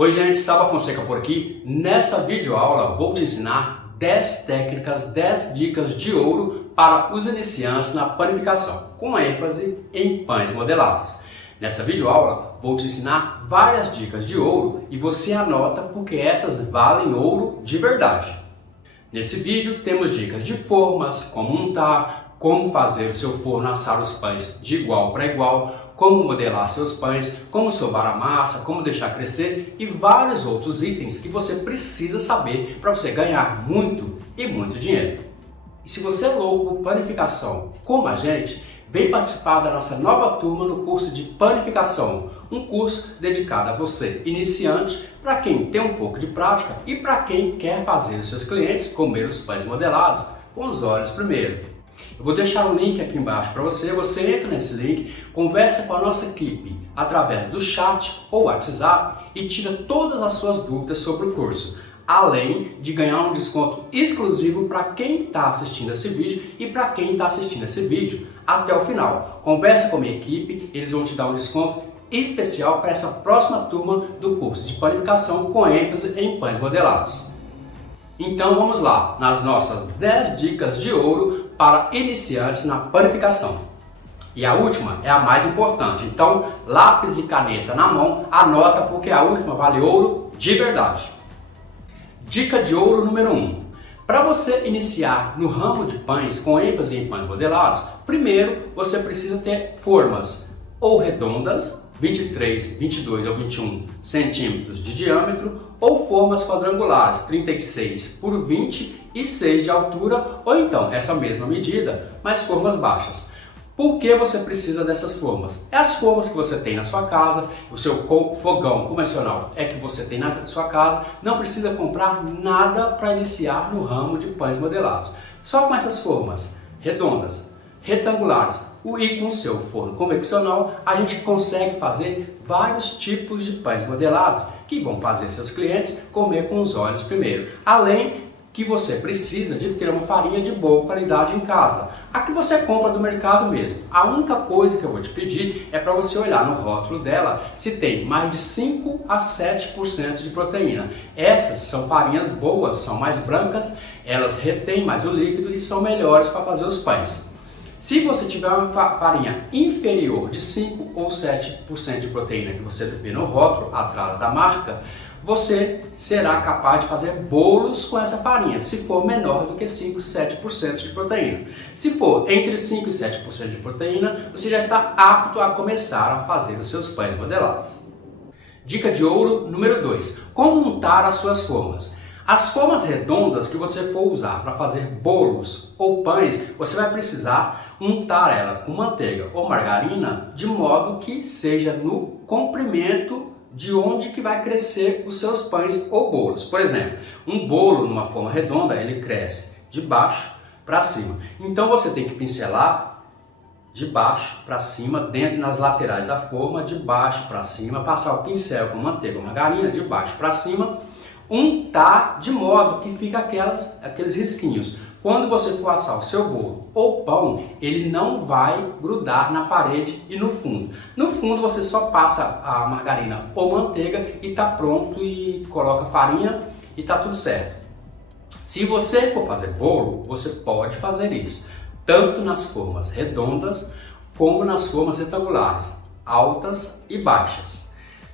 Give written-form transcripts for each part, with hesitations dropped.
Oi gente, Salva Fonseca por aqui. Nessa videoaula vou te ensinar 10 técnicas, 10 dicas de ouro para os iniciantes na panificação, com ênfase em pães modelados. Nessa videoaula vou te ensinar várias dicas de ouro e você anota porque essas valem ouro de verdade. Nesse vídeo temos dicas de formas, como untar, como fazer o seu forno assar os pães de igual para igual, como modelar seus pães, como sovar a massa, como deixar crescer e vários outros itens que você precisa saber para você ganhar muito e muito dinheiro. E se você é louco por panificação como a gente, vem participar da nossa nova turma no curso de panificação, um curso dedicado a você, iniciante, para quem tem um pouco de prática e para quem quer fazer os seus clientes comer os pães modelados com os olhos primeiro. Eu vou deixar o link aqui embaixo para você, você entra nesse link, conversa com a nossa equipe através do chat ou WhatsApp e tira todas as suas dúvidas sobre o curso, além de ganhar um desconto exclusivo para quem está assistindo esse vídeo e para quem está assistindo esse vídeo até o final. Conversa com a minha equipe, eles vão te dar um desconto especial para essa próxima turma do curso de panificação com ênfase em pães modelados. Então vamos lá, nas nossas 10 dicas de ouro para iniciantes na panificação. E a última é a mais importante, então lápis e caneta na mão, anota porque a última vale ouro de verdade. Dica de ouro número 1. Para você iniciar no ramo de pães com ênfase em pães modelados, primeiro você precisa ter formas ou redondas, 23, 22 ou 21 centímetros de diâmetro, ou formas quadrangulares, 36 por 20 e 6 de altura, ou então essa mesma medida, mas formas baixas. Por que você precisa dessas formas? É as formas que você tem na sua casa, o seu fogão convencional é que você tem na sua casa, não precisa comprar nada para iniciar no ramo de pães modelados. Só com essas formas redondas, retangulares e com o seu forno convencional, a gente consegue fazer vários tipos de pães modelados que vão fazer seus clientes comer com os olhos primeiro. Além que você precisa de ter uma farinha de boa qualidade em casa. A que você compra do mercado mesmo. A única coisa que eu vou te pedir é para você olhar no rótulo dela se tem mais de 5 a 7% de proteína. Essas são farinhas boas, são mais brancas, elas retêm mais o líquido e são melhores para fazer os pães. Se você tiver uma farinha inferior de 5 ou 7% de proteína que você vê no rótulo, atrás da marca, você será capaz de fazer bolos com essa farinha, se for menor do que 5, 7% de proteína. Se for entre 5 e 7% de proteína, você já está apto a começar a fazer os seus pães modelados. Dica de ouro número 2. Como untar as suas formas. As formas redondas que você for usar para fazer bolos ou pães, você vai precisar untar ela com manteiga ou margarina de modo que seja no comprimento de onde que vai crescer os seus pães ou bolos. Por exemplo, um bolo numa forma redonda, ele cresce de baixo para cima. Então você tem que pincelar de baixo para cima, dentro nas laterais da forma, de baixo para cima, passar o pincel com manteiga ou margarina de baixo para cima, untar de modo que fica aqueles risquinhos. Quando você for assar o seu bolo ou pão, ele não vai grudar na parede e no fundo. No fundo você só passa a margarina ou manteiga e está pronto e coloca farinha e está tudo certo. Se você for fazer bolo, você pode fazer isso, tanto nas formas redondas como nas formas retangulares, altas e baixas.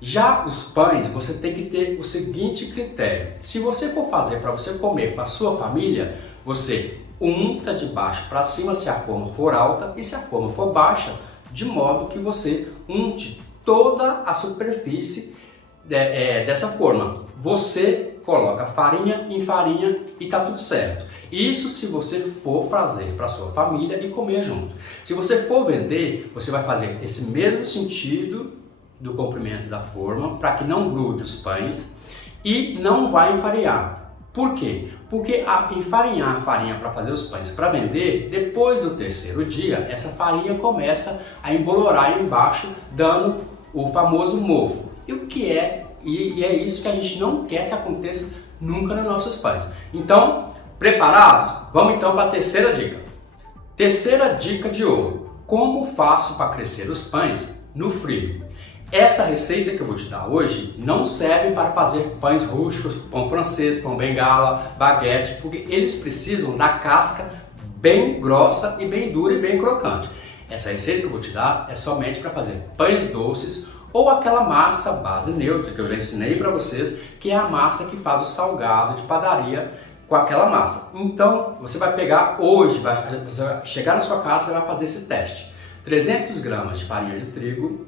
Já os pães, você tem que ter o seguinte critério. Se você for fazer para você comer com a sua família, você unta de baixo para cima se a forma for alta e se a forma for baixa, de modo que você unte toda a superfície dessa forma. Você coloca farinha em farinha e está tudo certo. Isso se você for fazer para a sua família e comer junto. Se você for vender, você vai fazer esse mesmo sentido do comprimento da forma para que não grude os pães e não vai enfarinhar. Por quê? Porque enfarinhar a farinha para fazer os pães para vender, depois do terceiro dia, essa farinha começa a embolorar embaixo, dando o famoso mofo. E é isso que a gente não quer que aconteça nunca nos nossos pães. Então, preparados? Vamos então para a terceira dica. Terceira dica de ouro. Como faço para crescer os pães no frio? Essa receita que eu vou te dar hoje não serve para fazer pães rústicos, pão francês, pão bengala, baguete, porque eles precisam da casca bem grossa e bem dura e bem crocante. Essa receita que eu vou te dar é somente para fazer pães doces ou aquela massa base neutra que eu já ensinei para vocês, que é a massa que faz o salgado de padaria com aquela massa. Então, você vai pegar hoje, você vai chegar na sua casa e vai fazer esse teste. 300 gramas de farinha de trigo,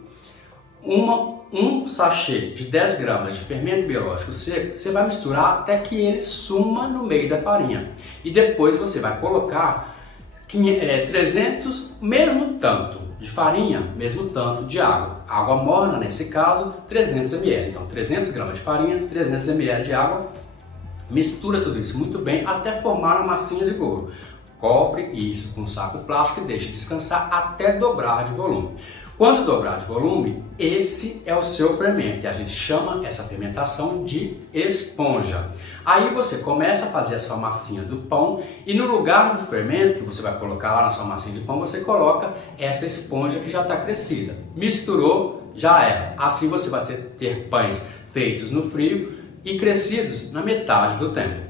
um sachê de 10 gramas de fermento biológico seco, você vai misturar até que ele suma no meio da farinha. E depois você vai colocar 300, mesmo tanto de farinha, mesmo tanto de água. Água morna, nesse caso, 300 ml. Então, 300 gramas de farinha, 300 ml de água. Mistura tudo isso muito bem até formar uma massinha de bolo. Cobre isso com um saco plástico e deixe descansar até dobrar de volume. Quando dobrar de volume, esse é o seu fermento e a gente chama essa fermentação de esponja. Aí você começa a fazer a sua massinha do pão e no lugar do fermento que você vai colocar lá na sua massinha de pão, você coloca essa esponja que já está crescida. Misturou, já era. Assim você vai ter pães feitos no frio e crescidos na metade do tempo.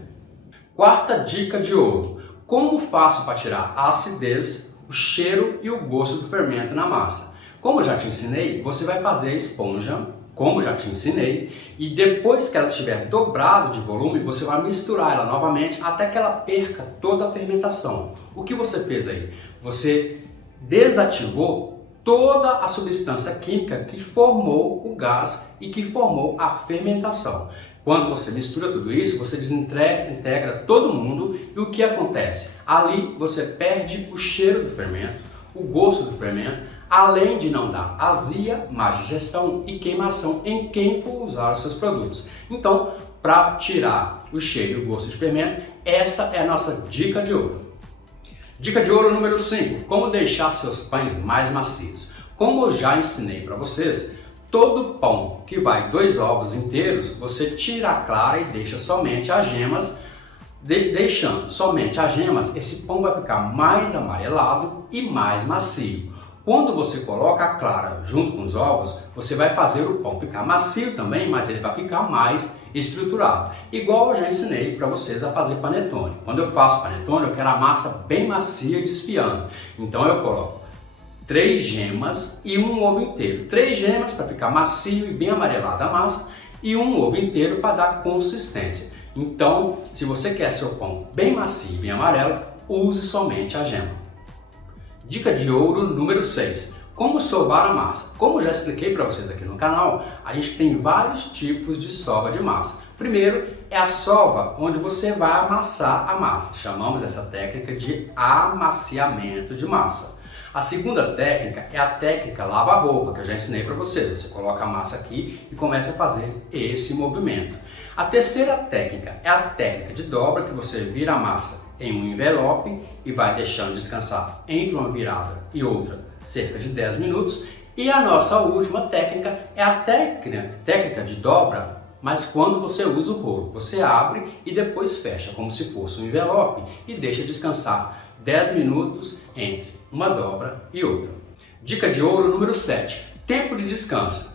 Quarta dica de ouro: como faço para tirar a acidez, o cheiro e o gosto do fermento na massa? Como eu já te ensinei, você vai fazer a esponja, como já te ensinei, e depois que ela tiver dobrado de volume, você vai misturar ela novamente até que ela perca toda a fermentação. O que você fez aí? Você desativou toda a substância química que formou o gás e que formou a fermentação. Quando você mistura tudo isso, você desintegra todo mundo e o que acontece? Ali você perde o cheiro do fermento, o gosto do fermento, além de não dar azia, má digestão e queimação em quem for usar os seus produtos. Então, para tirar o cheiro e o gosto de fermento, essa é a nossa dica de ouro. Dica de ouro número 5, como deixar seus pães mais macios. Como eu já ensinei para vocês, todo pão que vai 2 ovos inteiros, você tira a clara e deixa somente as gemas. Deixando somente as gemas, esse pão vai ficar mais amarelado e mais macio. Quando você coloca a clara junto com os ovos, você vai fazer o pão ficar macio também, mas ele vai ficar mais estruturado. Igual eu já ensinei para vocês a fazer panetone. Quando eu faço panetone, eu quero a massa bem macia e desfiando. Então eu coloco 3 gemas e um ovo inteiro. 3 gemas para ficar macio e bem amarelada a massa e um ovo inteiro para dar consistência. Então, se você quer seu pão bem macio e bem amarelo, use somente a gema. Dica de ouro número 6. Como sovar a massa. Como já expliquei para vocês aqui no canal, a gente tem vários tipos de sova de massa. Primeiro é a sova onde você vai amassar a massa. Chamamos essa técnica de amaciamento de massa. A segunda técnica é a técnica lava-roupa, que eu já ensinei para vocês. Você coloca a massa aqui e começa a fazer esse movimento. A terceira técnica é a técnica de dobra, que você vira a massa em um envelope e vai deixando descansar entre uma virada e outra cerca de 10 minutos. E a nossa última técnica é a técnica de dobra, mas quando você usa o rolo, você abre e depois fecha como se fosse um envelope e deixa descansar 10 minutos entre uma dobra e outra. Dica de ouro número 7. Tempo de descanso.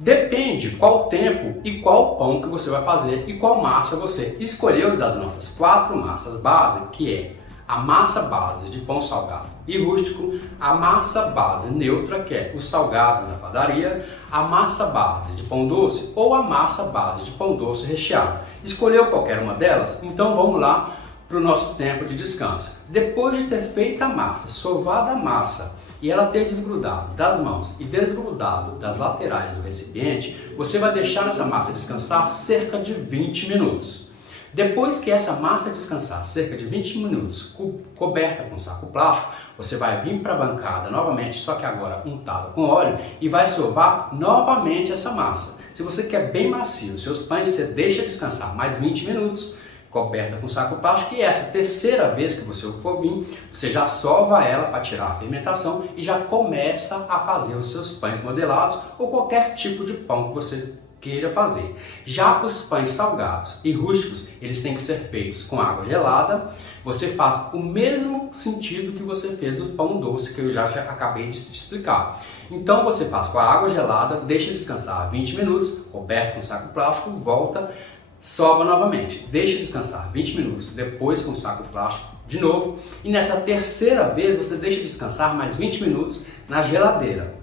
Depende qual tempo e qual pão que você vai fazer e qual massa você escolheu das nossas 4 massas base, que é a massa base de pão salgado e rústico, a massa base neutra, que é os salgados da padaria, a massa base de pão doce ou a massa base de pão doce recheado. Escolheu qualquer uma delas? Então vamos lá para o nosso tempo de descanso. Depois de ter feito a massa, sovada a massa, e ela ter desgrudado das mãos e desgrudado das laterais do recipiente, você vai deixar essa massa descansar cerca de 20 minutos. Depois que essa massa descansar cerca de 20 minutos, coberta com saco plástico, você vai vir para a bancada novamente, só que agora untada com óleo, e vai sovar novamente essa massa. Se você quer bem macio os seus pães, você deixa descansar mais 20 minutos, coberta com saco plástico, e essa terceira vez que você for vir, você já sova ela para tirar a fermentação e já começa a fazer os seus pães modelados ou qualquer tipo de pão que você queira fazer. Já os pães salgados e rústicos, eles têm que ser feitos com água gelada. Você faz o mesmo sentido que você fez o pão doce, que eu já acabei de te explicar. Então você faz com a água gelada, deixa descansar 20 minutos, coberto com saco plástico, volta, sova novamente, deixa descansar 20 minutos, depois com o saco plástico de novo, e nessa terceira vez você deixa descansar mais 20 minutos na geladeira.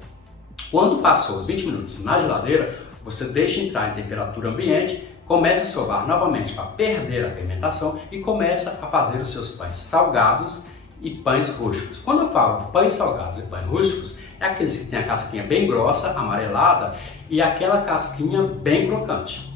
Quando passou os 20 minutos na geladeira, você deixa entrar em temperatura ambiente, começa a sovar novamente para perder a fermentação e começa a fazer os seus pães salgados e pães rústicos. Quando eu falo pães salgados e pães rústicos, é aqueles que têm a casquinha bem grossa, amarelada, e aquela casquinha bem crocante.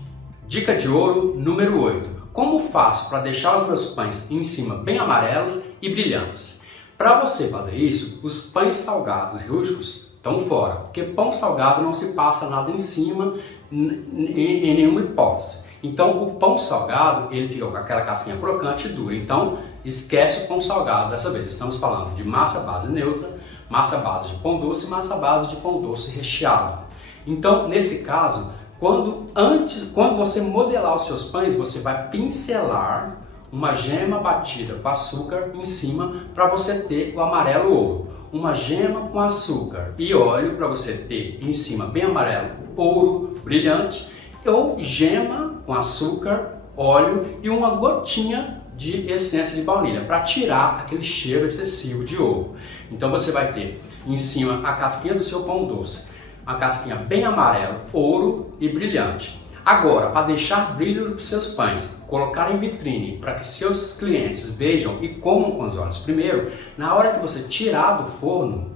Dica de ouro número 8. Como faço para deixar os meus pães em cima bem amarelos e brilhantes? Para você fazer isso, os pães salgados e rústicos estão fora, porque pão salgado não se passa nada em cima em nenhuma hipótese. Então o pão salgado ele fica com aquela casquinha crocante e dura. Então esquece o pão salgado dessa vez. Estamos falando de massa base neutra, massa base de pão doce e massa base de pão doce recheado. Então nesse caso, quando você modelar os seus pães, você vai pincelar uma gema batida com açúcar em cima para você ter o amarelo ouro. Uma gema com açúcar e óleo para você ter em cima bem amarelo, ouro brilhante, ou gema com açúcar, óleo e uma gotinha de essência de baunilha para tirar aquele cheiro excessivo de ovo. Então você vai ter em cima a casquinha do seu pão doce, a casquinha bem amarelo, ouro e brilhante. Agora, para deixar brilho nos seus pães, colocar em vitrine para que seus clientes vejam e comam com os olhos primeiro, na hora que você tirar do forno,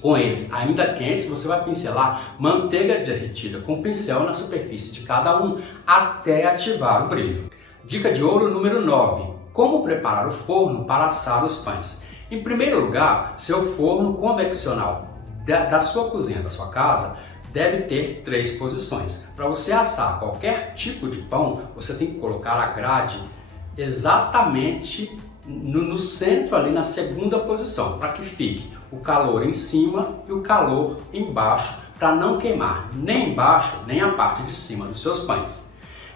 com eles ainda quentes, você vai pincelar manteiga derretida com pincel na superfície de cada um até ativar o brilho. Dica de ouro número 9. Como preparar o forno para assar os pães? Em primeiro lugar, seu forno conveccional da sua cozinha, da sua casa, deve ter 3 posições. Para você assar qualquer tipo de pão, você tem que colocar a grade exatamente no centro, ali na segunda posição, para que fique o calor em cima e o calor embaixo, para não queimar nem embaixo nem a parte de cima dos seus pães.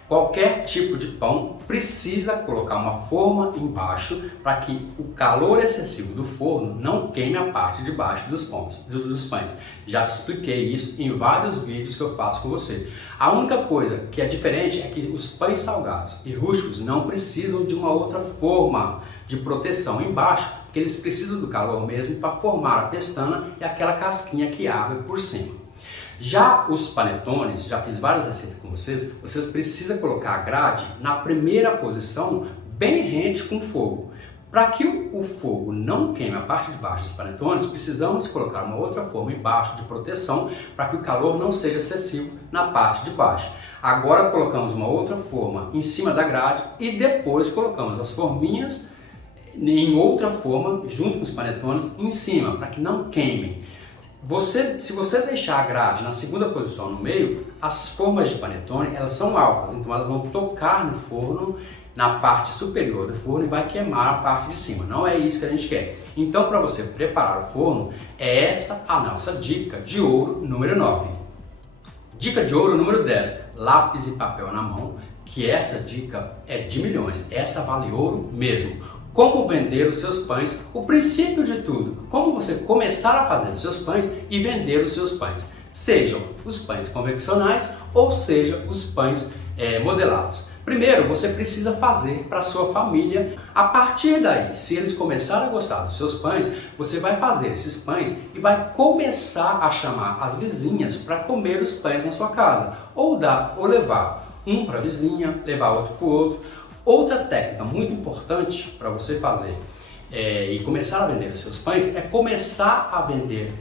Qualquer tipo de pão precisa colocar uma forma embaixo para que o calor excessivo do forno não queime a parte de baixo dos pães. Já te expliquei isso em vários vídeos que eu faço com você. A única coisa que é diferente é que os pães salgados e rústicos não precisam de uma outra forma de proteção embaixo, porque eles precisam do calor mesmo para formar a pestana e aquela casquinha que abre por cima. Já os panetones, já fiz várias receitas com vocês precisam colocar a grade na primeira posição, bem rente com o fogo. Para que o fogo não queime a parte de baixo dos panetones, precisamos colocar uma outra forma embaixo de proteção para que o calor não seja excessivo na parte de baixo. Agora colocamos uma outra forma em cima da grade e depois colocamos as forminhas em outra forma, junto com os panetones, em cima, para que não queimem. Se você deixar a grade na segunda posição no meio, as formas de panetone elas são altas, então elas vão tocar no forno, na parte superior do forno e vai queimar a parte de cima. Não é isso que a gente quer. Então, para você preparar o forno, é essa a nossa dica de ouro número 9. Dica de ouro número 10, lápis e papel na mão, que essa dica é de milhões, essa vale ouro mesmo. Como vender os seus pães, o princípio de tudo, como você começar a fazer os seus pães e vender os seus pães, sejam os pães convencionais ou seja os pães modelados. Primeiro, você precisa fazer para a sua família. A partir daí, se eles começarem a gostar dos seus pães, você vai fazer esses pães e vai começar a chamar as vizinhas para comer os pães na sua casa, ou levar um para a vizinha, levar outro para o outro. Outra técnica muito importante para você fazer e começar a vender os seus pães é começar a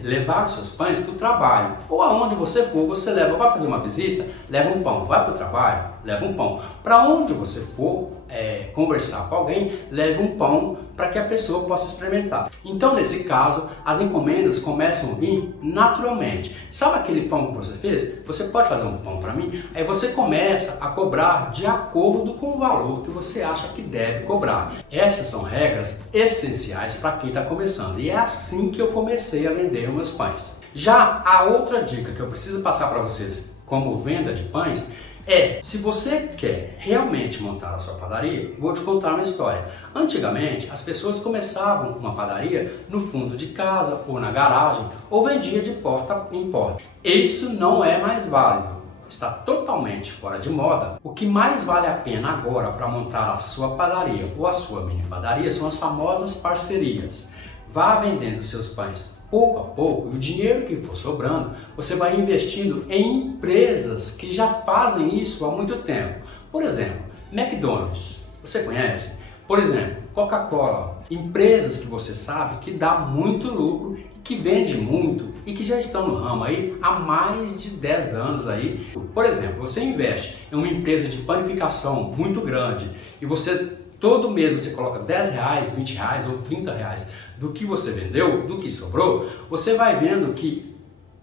levar os seus pães para o trabalho. Ou aonde você for, você leva, vai fazer uma visita, leva um pão, vai para o trabalho, leva um pão. Para onde você for conversar com alguém, leve um pão para que a pessoa possa experimentar. Então, nesse caso, as encomendas começam a vir naturalmente. Sabe aquele pão que você fez? Você pode fazer um pão para mim? Aí você começa a cobrar de acordo com o valor que você acha que deve cobrar. Essas são regras essenciais para quem está começando. E é assim que eu comecei a vender os meus pães. Já a outra dica que eu preciso passar para vocês como venda de pães, se você quer realmente montar a sua padaria, vou te contar uma história. Antigamente, as pessoas começavam uma padaria no fundo de casa ou na garagem ou vendia de porta em porta. Isso não é mais válido. Está totalmente fora de moda. O que mais vale a pena agora para montar a sua padaria ou a sua mini padaria são as famosas parcerias. Vá vendendo seus pães pouco a pouco e o dinheiro que for sobrando, você vai investindo em empresas que já fazem isso há muito tempo. Por exemplo, McDonald's, você conhece? Por exemplo, Coca-Cola, empresas que você sabe que dá muito lucro, que vende muito e que já estão no ramo aí há mais de 10 anos aí. Por exemplo, você investe em uma empresa de panificação muito grande e você todo mês você coloca R$10, R$20 ou R$30 do que você vendeu, do que sobrou, você vai vendo que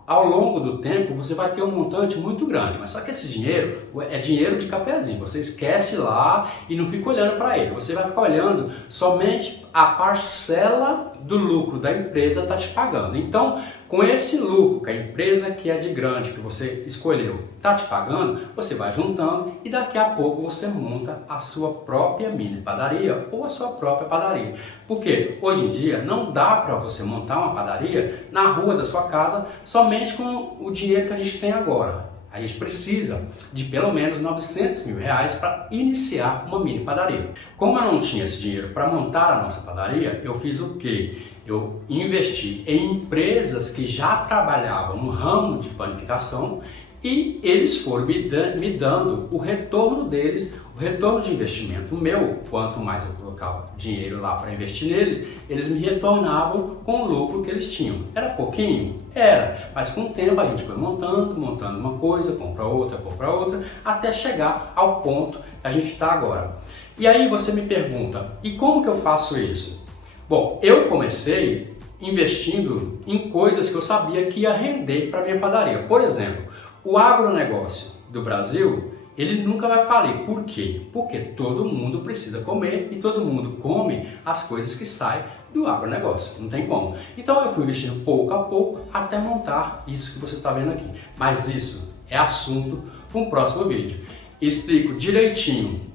ao longo do tempo você vai ter um montante muito grande, mas só que esse dinheiro é dinheiro de cafezinho, você esquece lá e não fica olhando para ele, você vai ficar olhando somente a parcela do lucro da empresa está te pagando. Então, com esse lucro que a empresa que é de grande, que você escolheu, está te pagando, você vai juntando e daqui a pouco você monta a sua própria mini padaria ou a sua própria padaria. Porque hoje em dia não dá para você montar uma padaria na rua da sua casa somente com o dinheiro que a gente tem agora. A gente precisa de pelo menos R$900 mil para iniciar uma mini padaria. Como eu não tinha esse dinheiro para montar a nossa padaria, eu fiz o quê? Eu investi em empresas que já trabalhavam no ramo de panificação e eles foram me dando o retorno deles, o retorno de investimento meu. Quanto mais eu colocava dinheiro lá para investir neles, eles me retornavam com o lucro que eles tinham. Era pouquinho? Era, mas com o tempo a gente foi montando uma coisa, compra outra, até chegar ao ponto que a gente está agora. E aí você me pergunta, e como que eu faço isso? Bom, eu comecei investindo em coisas que eu sabia que ia render para minha padaria. Por exemplo, o agronegócio do Brasil, ele nunca vai falir. Por quê? Porque todo mundo precisa comer e todo mundo come as coisas que saem do agronegócio. Não tem como. Então eu fui investindo pouco a pouco até montar isso que você está vendo aqui. Mas isso é assunto para um próximo vídeo. Explico direitinho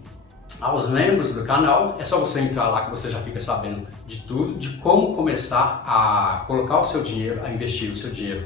aos membros do canal, é só você entrar lá que você já fica sabendo de tudo, de como começar a colocar o seu dinheiro, a investir o seu dinheiro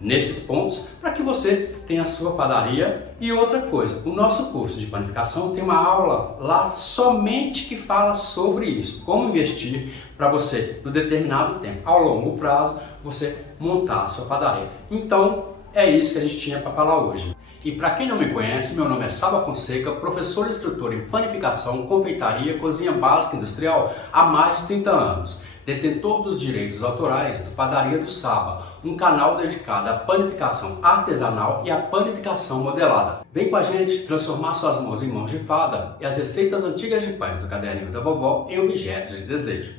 nesses pontos, para que você tenha a sua padaria. E outra coisa, o nosso curso de panificação tem uma aula lá somente que fala sobre isso, como investir para você, no determinado tempo, ao longo prazo, você montar a sua padaria. Então, é isso que a gente tinha para falar hoje. E para quem não me conhece, meu nome é Saba Fonseca, professor e instrutor em panificação, confeitaria, cozinha básica industrial há mais de 30 anos. Detentor dos direitos autorais do Padaria do Saba, um canal dedicado à panificação artesanal e à panificação modelada. Vem com a gente transformar suas mãos em mãos de fada e as receitas antigas de pães do caderninho da vovó em objetos de desejo.